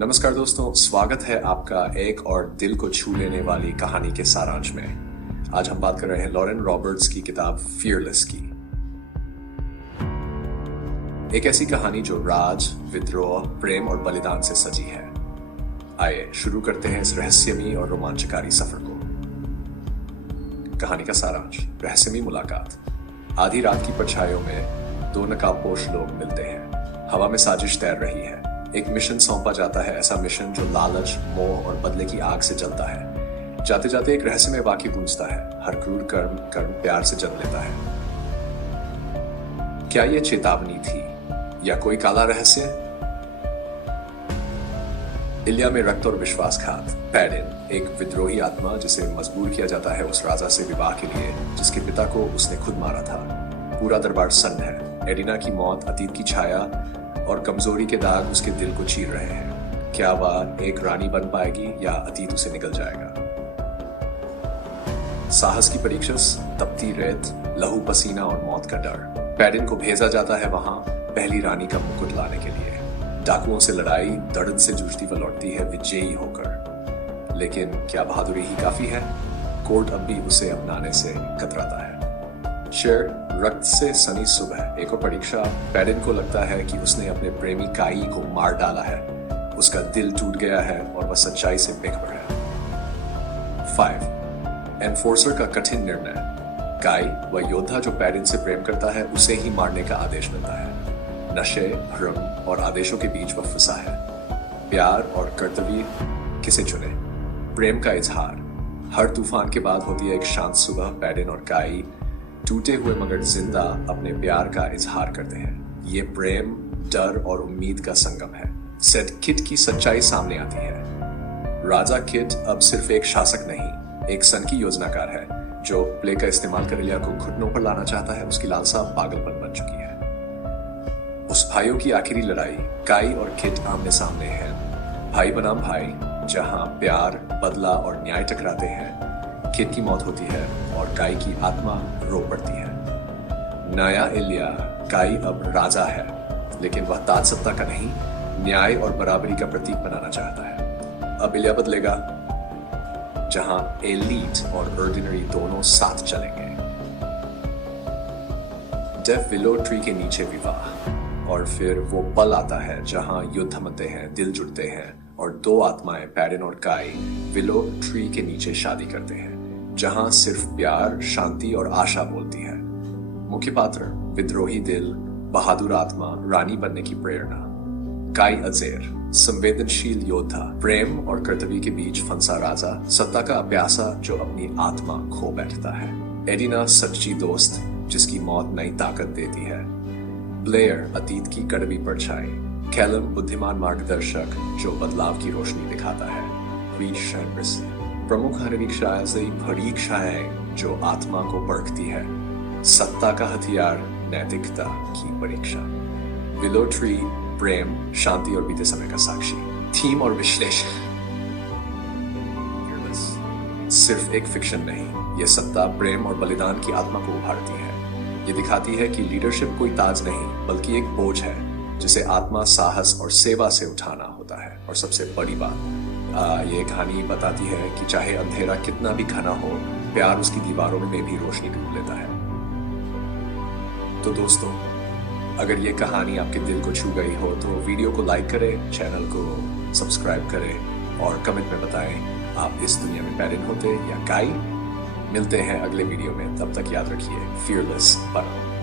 नमस्कार दोस्तों, स्वागत है आपका एक और दिल को छू लेने वाली कहानी के सारांश में। आज हम बात कर रहे हैं लॉरेन रॉबर्ट्स की किताब फियरलेस की। एक ऐसी कहानी जो राज, विद्रोह, प्रेम और बलिदान से सजी है। आइए शुरू करते हैं इस रहस्यमयी और रोमांचकारी सफर को। कहानी का सारांश। रहस्यमयी मुलाकात। आधी रात की परछाइयों में दो नकाबपोश लोग मिलते हैं। हवा में साजिश तैर रही है। एक मिशन सौंपा जाता है, ऐसा मिशन जो लालच, मोह और बदले की आग से जलता है। जाते जाते एक रहस्यमय वाक्य गूंजता है, हर क्रूर कर्म प्यार से जन्म लेता है। क्या यह चेतावनी थी या कोई काला रहस्य? इलिया में रक्त और विश्वासघात। पैडिन, एक विद्रोही आत्मा जिसे मजबूर किया जाता है उस राजा से विवाह के लिए जिसके पिता को उसने खुद मारा था। पूरा दरबार सन्न है। एडिना की मौत, अतीत की छाया और कमजोरी के दाग उसके दिल को चीर रहे हैं। क्या वह एक रानी बन पाएगी या अतीत उसे निगल जाएगा? साहस की परीक्षा, तपती रेत, लहू पसीना और मौत का डर। पैडिन को भेजा जाता है वहां पहली रानी का मुकुट लाने के लिए। डाकुओं से लड़ाई, दर्द से जूझती वह लौटती है विजयी होकर। लेकिन क्या बहादुरी ही काफी है? कोर्ट अब भी उसे अपनाने से कतराता है। शेर, रक्त से सनी सुबह। एक और परीक्षा। पैडिन को लगता है कि उसने अपने प्रेमी काई को मार डाला है। उसका दिल टूट गया है और वह सच्चाई से बेखबर है। 5. एनफोर्सर का कठिन निर्णय। काई, वह योद्धा जो पैडिन से प्रेम करता है, उसे ही मारने का आदेश मिलता है। नशे, भ्रम और आदेशों के बीच वह फंसा है। प्यार और कर्तव्य, किसे चुने? प्रेम का इजहार। हर तूफान के बाद होती है एक शांत सुबह। पैडिन और काई टूटे हुए मगर जिंदा अपने प्यार का इजहार करते हैं। ये प्रेम, डर और उम्मीद का संगम है। सेड किट की सच्चाई सामने आती है। राजा किट अब सिर्फ एक शासक नहीं, एक सनकी योजनाकार है जो प्ले का इस्तेमाल कर इलिया को घुटनों पर लाना चाहता है। उसकी लालसा पागलपन बन चुकी है। उस भाइयों की आखिरी लड़ाई। काई और किट आमने सामने हैं। भाई बनाम भाई, जहां प्यार, बदला और न्याय टकराते हैं। किट की मौत होती है और काई की आत्मा रो पड़ती है। नया इलिया, काई अब राजा है, लेकिन वह ताज सत्ता का नहीं, न्याय और बराबरी का प्रतीक बनाना चाहता है। अब इलिया बदलेगा, जहां एलीट और ऑर्डिनरी दोनों साथ चलेंगे। डेफ विलो ट्री के नीचे विवाह। और फिर वो पल आता है जहां युद्ध थमते हैं, दिल जुड़ते हैं और दो आत्माएं, पैडिन और काई, विलो ट्री के नीचे शादी करते हैं, जहां सिर्फ प्यार, शांति और आशा बोलती है। मुख्य पात्र, विद्रोही दिल, बहादुर आत्मा, रानी बनने की प्रेरणा। काई अजेर, संवेदनशील योद्धा, प्रेम और कर्तव्य के बीच फंसा राजा, सत्ता का अप्यासा जो अपनी आत्मा खो बैठता है। एडिना, सच्ची दोस्त जिसकी मौत नई ताकत देती है। ब्लेयर, अतीत की कड़वी परछाई। कैलम, बुद्धिमान मार्गदर्शक जो बदलाव की रोशनी दिखाता है। प्रमुख परीक्षाएं, परीक्षाएं जो आत्मा को परखती है। सत्ता का हथियार, नैतिकता की परीक्षा। विलो ट्री, प्रेम, शांति और बीते समय का साक्षी। थीम और विश्लेषण। सिर्फ एक फिक्शन नहीं, यह सत्ता, प्रेम और बलिदान की आत्मा को उभारती है। ये दिखाती है कि लीडरशिप कोई ताज नहीं बल्कि एक बोझ है जिसे आत्मा, साहस और सेवा से उठाना होता है। और सबसे बड़ी बात, ये कहानी बताती है कि चाहे अंधेरा कितना भी घना हो, प्यार उसकी दीवारों में भी रोशनी ढूंढ लेता है। तो दोस्तों, अगर ये कहानी आपके दिल को छू गई हो तो वीडियो को लाइक करें, चैनल को सब्सक्राइब करें और कमेंट में बताएं आप इस दुनिया में पैडिन होते या काई। मिलते हैं अगले वीडियो में, तब तक याद रखिए, फियरलेस बनो।